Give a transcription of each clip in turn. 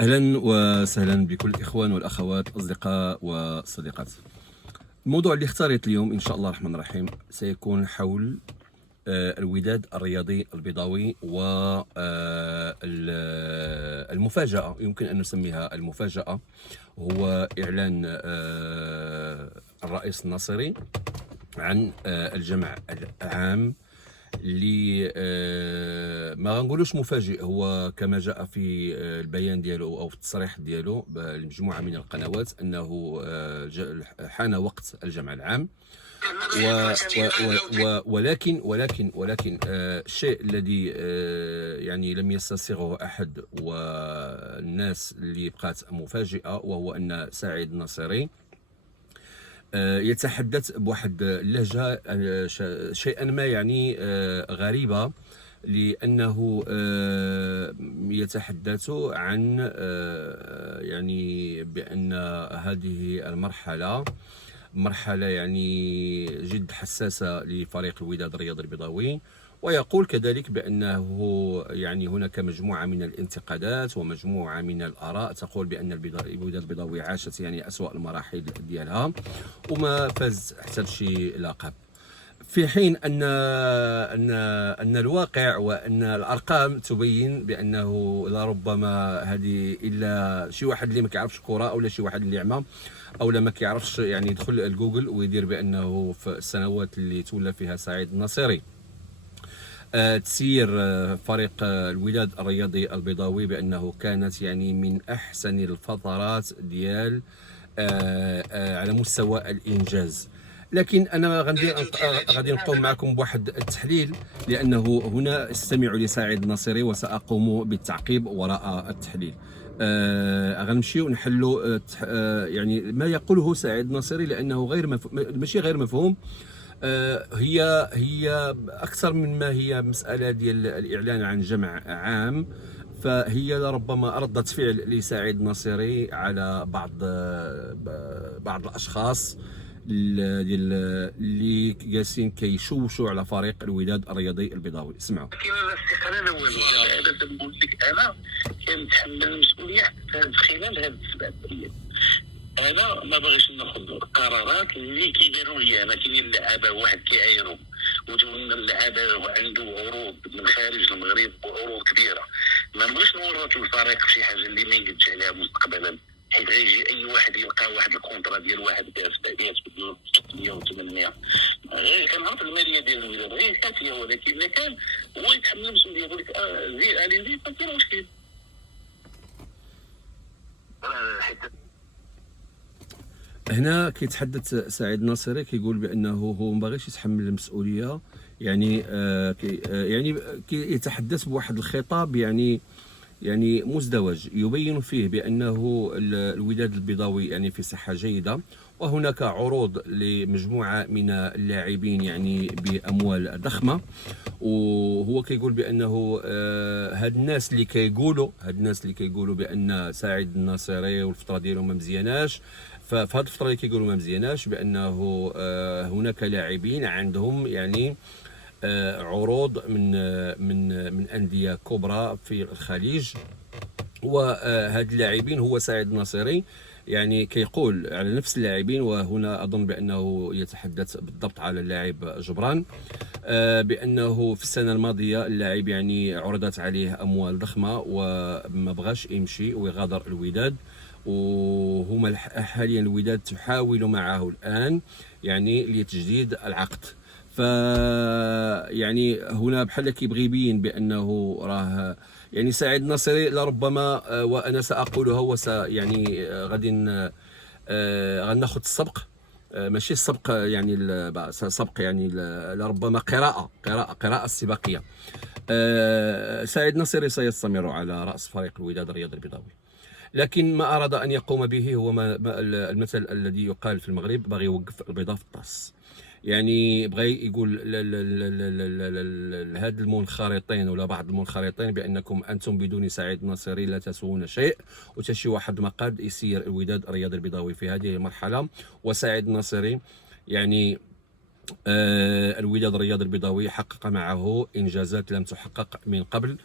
أهلا وسهلا بكل الإخوان والأخوات الأصدقاء والصديقات. الموضوع اللي اختاريت اليوم إن شاء الله الرحمن الرحيم سيكون حول الوداد الرياضي البيضاوي والمفاجأة، يمكن أن نسميها المفاجأة، هو إعلان الرئيس الناصري عن الجمع العام اللي ما غنقولوش مفاجئ، هو كما جاء في البيان ديالو او في التصريح ديالو لمجموعه من القنوات انه حان وقت الجمع العام. ولكن الشيء الذي يعني لم يستصغه احد والناس اللي بقات مفاجئه، وهو ان سعيد الناصري يتحدث بواحد اللهجة شيئا ما يعني غريبة، لأنه يتحدث عن يعني بأن هذه مرحلة يعني جد حساسة لفريق الوداد الرياضي البيضاوي، ويقول كذلك بأنه يعني هناك مجموعة من الانتقادات ومجموعة من الآراء تقول بأن الوداد البيضاوي عاشت يعني أسوأ المراحل ديالها وما فاز حتى بشي لقب، في حين أن الواقع وأن الأرقام تبين بأنه لربما هذه إلا شي واحد اللي ما كيعرفش كرة، أو شي واحد اللي عمى، أو ما كيعرفش يعني يدخل الجوجل ويدير بأنه في السنوات اللي تولى فيها سعيد الناصري تسير فريق الوداد الرياضي البيضاوي بأنه كانت يعني من أحسن الفترات ديال على مستوى الإنجاز. لكن أنا غادي نقوم معكم بواحد التحليل، لأنه هنا استمعوا لسعيد الناصري وسأقوم بالتعقيب وراء التحليل. غنمشيو نحلوا يعني ما يقوله سعيد الناصري، لأنه ماشي غير مفهوم. هي اكثر من ما هي مساله ديال الاعلان عن جمع عام، فهي لربما ردة فعل لسعيد الناصري على بعض الاشخاص اللي جالسين كيشوشوا على فريق الوداد الرياضي البيضاوي. اسمعوا. كاين الاستقلال هو هذا تنقول لك انا كنتحمل المسؤوليه خلال هذه السبع سنين. انا ما باغيش ناخذ قرارات اللي كيديروا لي انا. كاين اللعابه واحد كيعايروا وتقول اللعابه عنده عروض من خارج المغرب وعروض كبيره، ما نبغيش نورط الفريق في شي حاجه اللي ما ينقدش عليها مستقبلا، حيت غيجي اي واحد يلقى واحد الكونترا ديال واحد ب 700 مليون 600 و800. غير كنعرف الماليه ديال الوداد غير كافيه، ولكن الا كان هو يتحمل المسؤوليه يقول لك زيد ما كاين مشكل. هنا كيتحدث سعيد الناصري كيقول بانه هو ما باغيش يتحمل المسؤوليه، يعني يتحدث بواحد الخطاب يعني مزدوج يبين فيه بانه الوداد البيضاوي يعني في صحه جيده، وهناك عروض لمجموعه من اللاعبين يعني باموال ضخمه، وهو كيقول بانه هاد الناس اللي كيقولوا بان سعيد الناصري والفتره ديالو ما مزياناش، فهاد الفتره اللي كيقولوا ما مزياناش بانه هناك لاعبين عندهم يعني عروض من انديه كبرى في الخليج، وهاد اللاعبين هو سعيد الناصري يعني كيقول على نفس اللاعبين، وهنا اظن بانه يتحدث بالضبط على اللاعب جبران، بانه في السنه الماضيه اللاعب يعني عرضت عليه اموال ضخمه وما بغاش يمشي ويغادر الوداد، وهما حاليا الوداد تحاول معه الان يعني لتجديد العقد. ف يعني هنا بحال كيبغي يبين بانه راه يعني سعيد الناصري لربما وانا ساقولها يعني غناخذ السبق، ماشي السبق يعني سبق يعني لربما قراءة استباقية. سعيد الناصري سيستمر على رأس فريق الوداد الرياضي البيضاوي، لكن ما أراد أن يقوم به هو المثل الذي يقال في المغرب: باغي يوقف البيضة في الطاس. يعني بغى يقول لهاد المنخرطين ولا بعض المنخرطين بانكم انتم بدون سعيد الناصري لا تسوون شيء، وتا شي واحد ما قاد يسير الوداد الرياضي البيضاوي في هذه المرحله. وسعيد الناصري يعني الوداد الرياضي البيضاوي حقق معه انجازات لم تحقق من قبل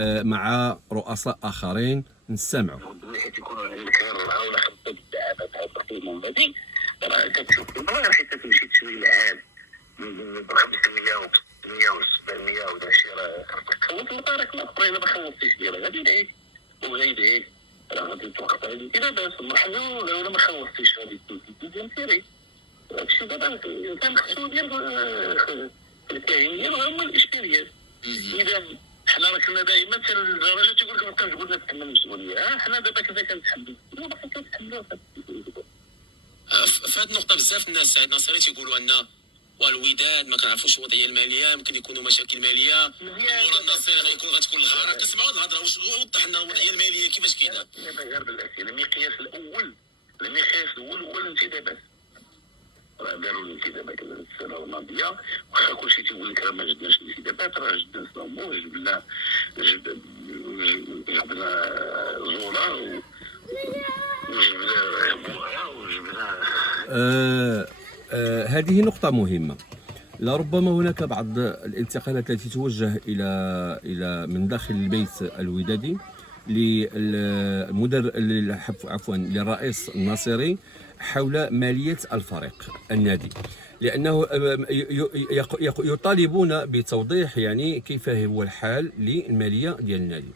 مع رؤساء اخرين. نستمعوا. ملي حيت يكونوا عندك غير 4 ولا 5 ساعات تاع التقييم هذه راه كتشوف المرة حتى تمشي تشري العام ب 500 و 600 و 700 وداك الشيء راه تخلص مطارك الاخرى الا ما خلصتيش ديالها غادي يدعيك وغيدعيك راه غادي توقف على كذا بس المرحله ولا ما خلصتيش غادي تزيد تيري هادشي دابا الانسان خصو ديال الكاهنيه هما الاشكاليات. اذا حنا راه كنا دائما لدرجه تيقول لك ما بقاش تقول لنا تحمل المسؤوليه حنا دابا كيفاش كنتحملوا باقي كنتحملوا. في هذه النقطه بزاف الناس سعيد ناصري تيقولوا ان والوداد ما كنعرفوش الوضعيه الماليه يمكن يكونوا مشاكل ماليه مورا الناصري غتكون الغاره كنسمعوا هذه الهضره واش وضح لنا الوضعيه الماليه كيفاش كاينه. دابا غير بالاسئله المقياس الاول هو الانتدابات راه داروا الانتدابات السنه الماضيه واخا كلشي تيقول لك راه ما جبناش الانتدابات راه جبنا سلامو جبنا زولا وجبنا بوها وجبنا هذه نقطة مهمة. لربما هناك بعض الانتقالات التي توجه إلى من داخل البيت الودادي للرئيس الناصري حول مالية الفريق النادي، لأنه يطالبون بتوضيح يعني كيف هو الحال للمالية ديال النادي.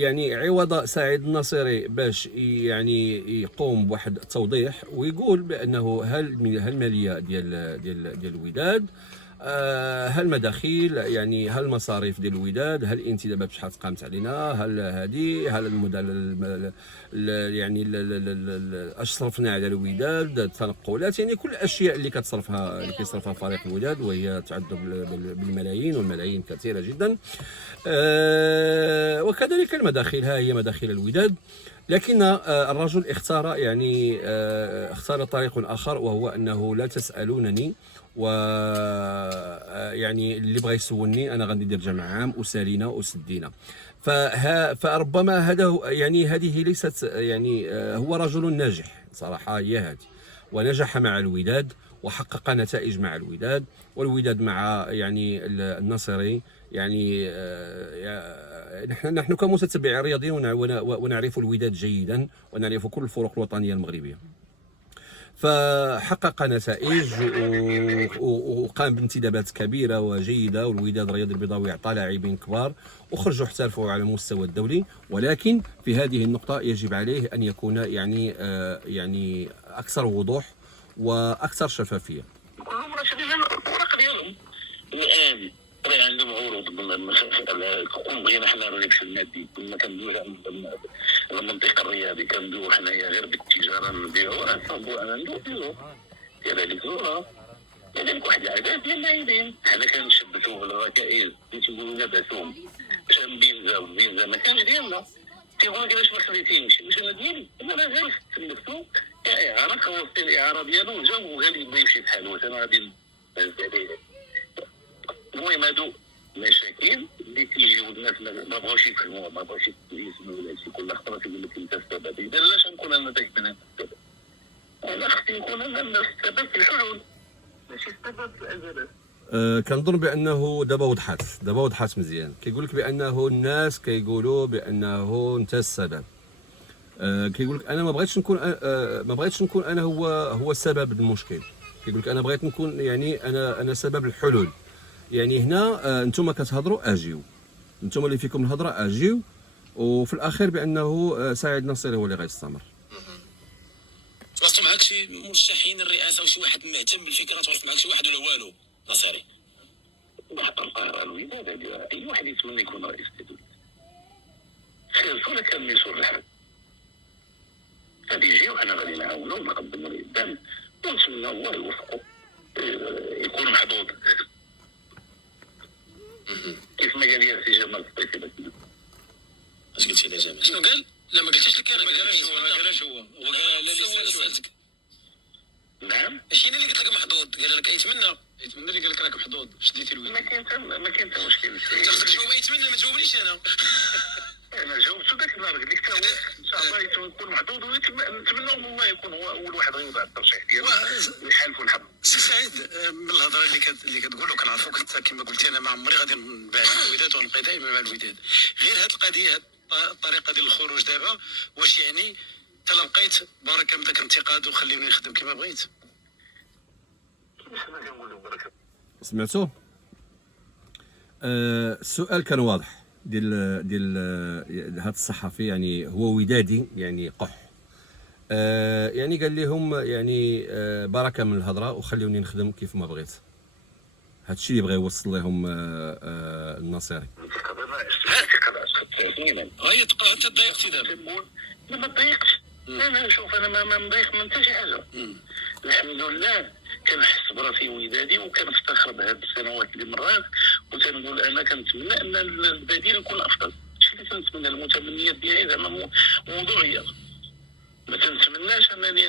يعني عوض سعيد الناصري باش يعني يقوم بواحد التوضيح ويقول بانه هل الماليه ديال الوداد، هل مداخيل يعني هل المصاريف ديال الوداد، هل الانتدابات شحال تقامت علينا، هل يعني اش صرفنا على الوداد، التنقلات، يعني كل الاشياء اللي كيصرفها فريق الوداد وهي تعد بالملايين والملايين كثيره جدا. وكذلك المداخيل، ها هي مداخيل الوداد. لكن الرجل اختار طريق اخر، وهو انه لا تسالونني، و يعني اللي بغى يسولني انا غندير جمع عام اسالينا واسدينا. فربما هذا يعني هذه ليست يعني هو رجل ناجح صراحه، هي هذه، ونجح مع الوداد وحقق نتائج مع الوداد، والوداد مع يعني الناصري يعني نحن كمتتبعين رياضيين ونعرف الوداد جيدا ونعرف كل الفرق الوطنيه المغربيه. فحقق نتائج وقام بانتدابات كبيره وجيده، والوداد الرياضي البيضاوي اعطى لاعبين كبار وخرجوا احترفوا على المستوى الدولي. ولكن في هذه النقطه يجب عليه ان يكون يعني اكثر وضوح واكثر شفافيه. كلهم راه شادين الورق ديالهم الان راه عندهم عروض كون بغينا حنا الربح المادي كنا كندويو على المنطقه الرياضي كندويو حنايا غير بالتجاره نبيعوا راه صابوا انا ندوزو كذلك زوره كذلك واحد العدد ديال اللاعبين حنا كنشبتوا بالركائز اللي تيقولوا لنا باسهم باش بينزا ما كانش ديالنا تيقول لك علاش ما خليتينش واش انا ديالي انا راه غير سلفتو كاعاره خلصت الاعاره ديالو جا وقال لي بغا يمشي بحالو واش انا غادي نهز عليه. المهم هادو مشاكل اللي كيجيو الناس ما بغاوش يفهموها، ما بغاوش يسمعوا ولا شي، كل خطره تيقول لك انت السبب. اذا علاش نكون انا داك السبب؟ انا خصني نكون انا السبب في الحلول ماشي السبب في الازمات. كنظن بانه دابا وضحات مزيان. كيقول لك بانه الناس كيقولوا بانه انت السبب. كيقول لك انا ما بغيتش نكون انا هو سبب المشكل. كيقول لك انا بغيت نكون يعني انا سبب الحلول. يعني هنا انتم كتهضروا اجيو، انتم اللي فيكم الهضره اجيو، وفي الاخير بانه سعيد ناصري هو اللي غيستمر. تواصلوا معاك شي مرشحين الرئاسه وشي واحد مهتم بالفكره؟ تواصل معاك شي واحد ولا والو ناصري؟ الوداد اي واحد يتمنى يكون رئيس الدوله خير ولا كان يصلح غادي يجيو حنا غادي نعاونو ونقدمو لقدام ونتمنى الله يوفقو يكون محظوظ كيف ما قال لي السي جمال الصيفي داك اش قلتي له جمال؟ شنو قال؟ لا ما قلتش لك انا، ما قالش هو قال لا اللي سالتك. نعم ماشي انا اللي قلت لك محظوظ، قال لك يتمنى اللي قال لك راك محظوظ شديتي الويل. ما كاين حتى مشكل. انت خصك تجاوب يتمنى، ما تجاوبنيش انا. انا جاوبت ذاك النهار قلت لك ان شاء الله يكون محظوظ ونتمنى من الله يكون هو اول واحد غيوضع الترشيح ديالو ويحالفوا الحظ. سي سعيد، من الهضره اللي كتقولوا كنعرفوك انت كما قلتي انا ما عمري غادي نبعد عن الوداد ونبقى دائما مع الوداد. غير هذه القضيه الطريقه ديال الخروج دابا واش يعني انت لقيت بركه من ذاك الانتقاد وخليوني نخدم كما بغيت؟ كيفاش ما كنقولوا بركه. سمعتوا؟ السؤال كان واضح ديال هذا الصحفي، يعني هو ودادي يعني قح. يعني قال لهم يعني بركه من الهضره وخليوني نخدم كيف ما بغيت. هذا الشيء اللي بغى يوصل لهم النصيري. هي انت ضايقتي دابا. لا ما تضايقتش. انا شوف انا ما مضايق من حتى شي حاجه. الحمد لله كنحس براسي ودادي وكنفتخر بهذه السنوات اللي مرات، وتنقول انا كنتمنى ان البديل يكون افضل. الشيء اللي كنتمنى المتمنيات ديالي زعما موضوعيه. ما تنتمناش انني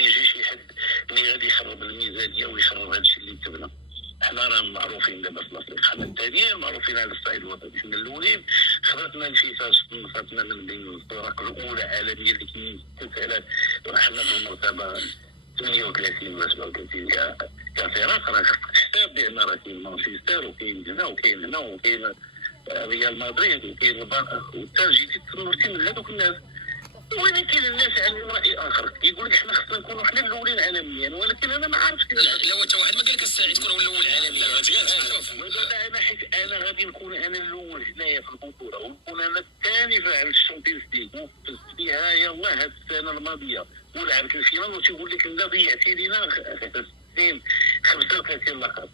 يجي شي حد اللي غادي يخرب الميزانيه ويخرب هذا الشيء اللي تبنى. حنا راه معروفين دابا في الافريقيا، حنا الثانيين معروفين على الصعيد الوطني، حنا الاولين خرجنا الفيفا، صنفاتنا من بين الفرق الاولى عالميا اللي كيتسالات، وحنا في المرتبه 38 ولا 37 كفرق. راه خصك تحسب بان راه كاين مانشستر وكاين هنا وكاين هنا وكاين ريال مدريد وكاين وتا جيتي تصورتي من هذوك الناس. ولكن الناس عندهم راي اخر، يقول لك حنا خصنا نكونوا حنا الاولين عالميا، ولكن انا ما عارفش كذا. لا حتى واحد ما قال لك الساعي تكون هو الاول عالميا. شوف انا حيت انا غادي نكون انا الاول هنايا في البطوله، ونكون انا الثاني فاعل الشامبيونز ليغ، وفزت بها يلاه هذه السنه الماضيه ولعبت الفينال، وتيقول لك لا ضيعتي لينا 35 لقب.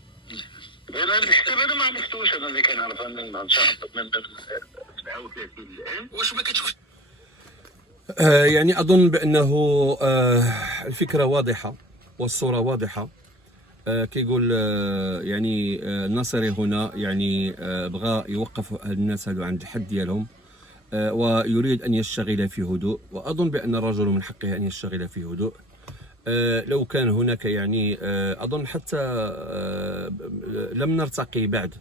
انا الحساب هذا ما عرفتوش، انا اللي كنعرف ان شاء الله من 37 الان. واش ما كتشوفش يعني أظن بأنه الفكرة واضحة والصورة واضحة. كيقول يعني النصري هنا يعني بغى يوقف الناس هذو عند الحد ديالهم، ويريد أن يشتغل في هدوء، وأظن بأن الرجل من حقه أن يشتغل في هدوء. لو كان هناك يعني أظن حتى لم نرتقي بعد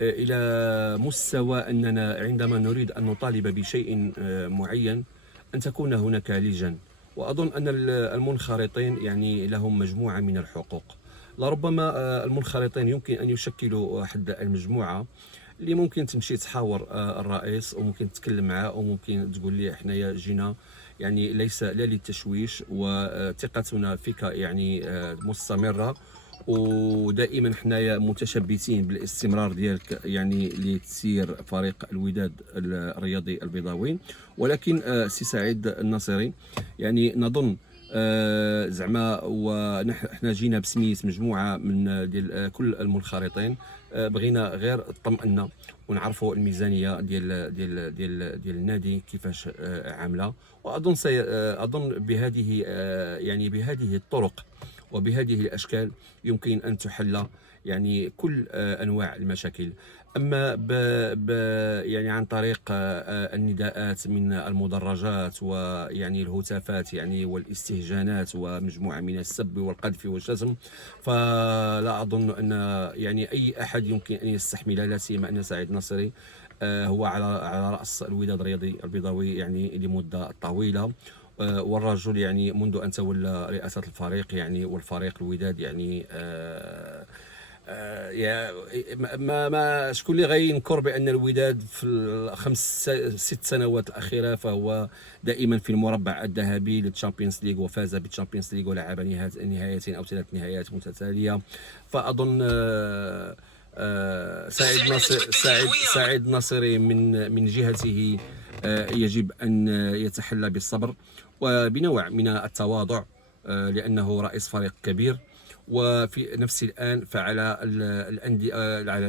إلى مستوى أننا عندما نريد أن نطالب بشيء معين أن تكون هناك لجان، وأظن أن المنخرطين يعني لهم مجموعة من الحقوق. لربما المنخرطين يمكن أن يشكلوا أحد المجموعة اللي ممكن تمشي تحاور الرئيس، وممكن تتكلم معه، وممكن تقول لي حنايا جينا يعني ليس لا للتشويش، وثقتنا فيك يعني مستمرة، ودائما حنايا متشبثين بالاستمرار ديالك يعني لتسيير فريق الوداد الرياضي البيضاوي. ولكن سي سعيد الناصري يعني نظن زعما ونحن جينا بسميت مجموعه من ديال كل المنخرطين، بغينا غير الطمأنة ونعرفوا الميزانيه ديال النادي كيفاش عامله. واظن اظن بهذه يعني بهذه الطرق وبهذه الاشكال يمكن ان تحل يعني كل انواع المشاكل. اما يعني عن طريق النداءات من المدرجات ويعني الهتافات يعني والاستهجانات ومجموعه من السب والقذف والشتم، فلا اظن ان يعني اي احد يمكن ان يستحملها، لا سيما ان سعيد نصري هو على راس الوداد الرياضي البيضاوي يعني لمده طويله، والرجل يعني منذ ان تولى رئاسه الفريق يعني والفريق الوداد يعني ما شكون اللي غينكر بان الوداد في الخمس ست سنوات الاخيره فهو دائما في المربع الذهبي للتشامبيونز ليغ، وفاز بالتشامبيونز ليغ ولعب نهايتين او 3 نهايات متتاليه. فاظن سعيد ناصري من جهته يجب ان يتحلى بالصبر وبنوع من التواضع، لانه رئيس فريق كبير، وفي نفس الآن فعلى الأندية على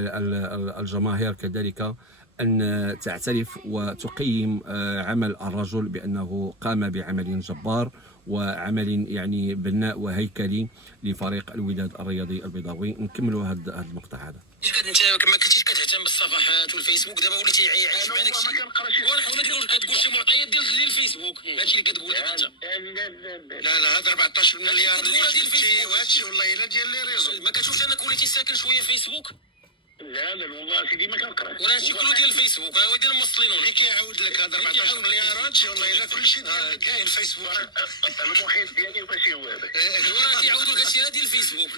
الجماهير كذلك أن تعترف وتقيم عمل الرجل بأنه قام بعمل جبار وعمل يعني بناء وهيكلي لفريق الوداد الرياضي البيضاوي. نكملوا هذا المقطع هذا. انت ما كنتيش كتهتم بالصفحات والفيسبوك، دابا وليتي عايش مع داك الشيء. وانا حاول كتقول شي معطيات ديال الفيسبوك، هادشي اللي كتقول دابا انت. لا هذا 14 مليار اللي شفتي وهادشي والله الا ديال لي ريزو. ما كتشوفش انك وليتي ساكن شويه فيسبوك؟ لا والله سيدي ما كنقرا. وراه هادشي كله ديال الفيسبوك، راه هو ديال الموصلين اللي كيعاود لك هذا 14 مليارات والله الا كلشي كاين فيسبوك. المحيط ديالي ماشي هو هذا. وراه كيعاودوا لك هادشي ديال الفيسبوك.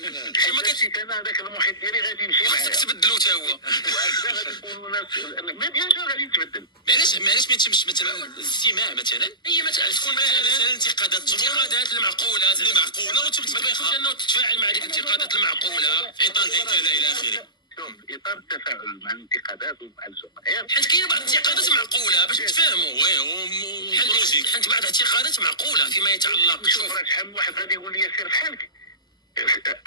ما كتشي انا هذاك المحيط ديالي غادي يمشي معايا. خاصك تبدلو حتى هو. وهكذا غادي يكونوا ناس ما بيانش غادي يتبدل. علاش ما يتمش مثلا الاستماع مثلا اي مثلا تكون مثلا انتقادات المعقوله وتبقى انه تتفاعل مع ديك الانتقادات المعقوله في اطار ديال الى اخره. شوف اطار التفاعل مع الانتقادات ومع الزملاء حيت كاين بعض الانتقادات معقوله باش نتفاهموا ولوجيك، حيت بعض الانتقادات معقوله فيما يتعلق. شوف راه شحال من واحد غادي يقول لي سير بحالك،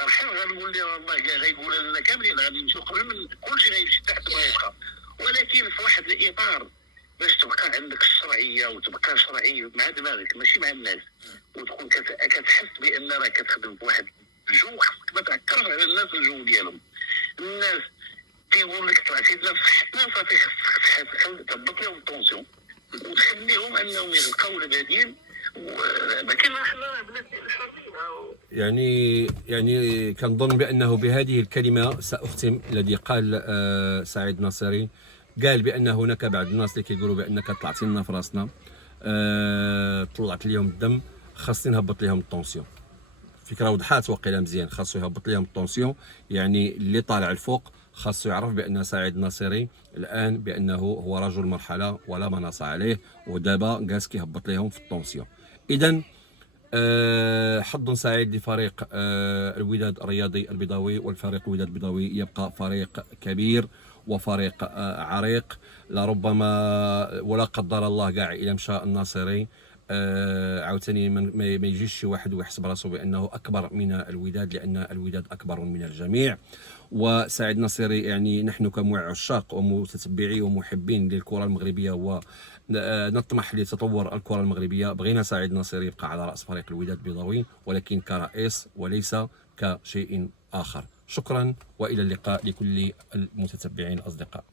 رحال غنقول لي والله غايقول لنا كاملين غادي نمشيو قبل من كلشي غيمشي تحت ما يبقى، ولكن في واحد الاطار باش تبقى عندك الشرعيه وتبقى شرعي مع دماغك ماشي مع الناس، وتكون كتحس بان راك كتخدم في واحد الجو. خاصك ما تعكرش على الناس الجو ديالهم. الناس كيقول لك طلعتي لنا في صحتنا صافي خاصك تهبط لهم الطونسيون وتخليهم انهم يلقاو البديل. وما كاين حنا بلاتي الحريه. يعني كنظن بانه بهذه الكلمه ساختم الذي قال سعيد ناصري. قال بان هناك بعض الناس اللي كيقولوا بانك طلعتي لنا في راسنا، طلعت لهم الدم، خاصني نهبط لهم الطونسيون. فكره وضحات وقيله مزيان، خاصو يهبط لهم الطونسيون. يعني اللي طالع الفوق خاصو يعرف بان سعيد ناصري الان بانه هو رجل مرحله ولا مناص عليه، ودابا جالس كيهبط لهم في الطونسيون. اذا حظ سعيد لفريق الوداد الرياضي البيضاوي، والفريق الوداد البيضاوي يبقى فريق كبير وفريق عريق. لربما ولا قدر الله كاع الى مشى الناصري عاوتاني ما يجيش شي واحد ويحسب راسو بانه اكبر من الوداد، لان الوداد اكبر من الجميع. وسعيد ناصري يعني نحن كعشاق ومتتبعي ومحبين للكره المغربيه ونطمح لتطور الكره المغربيه، بغينا سعيد ناصري يبقى على راس فريق الوداد البيضاوي، ولكن كرئيس وليس كشيء اخر. شكرا والى اللقاء لكل المتتبعين الاصدقاء.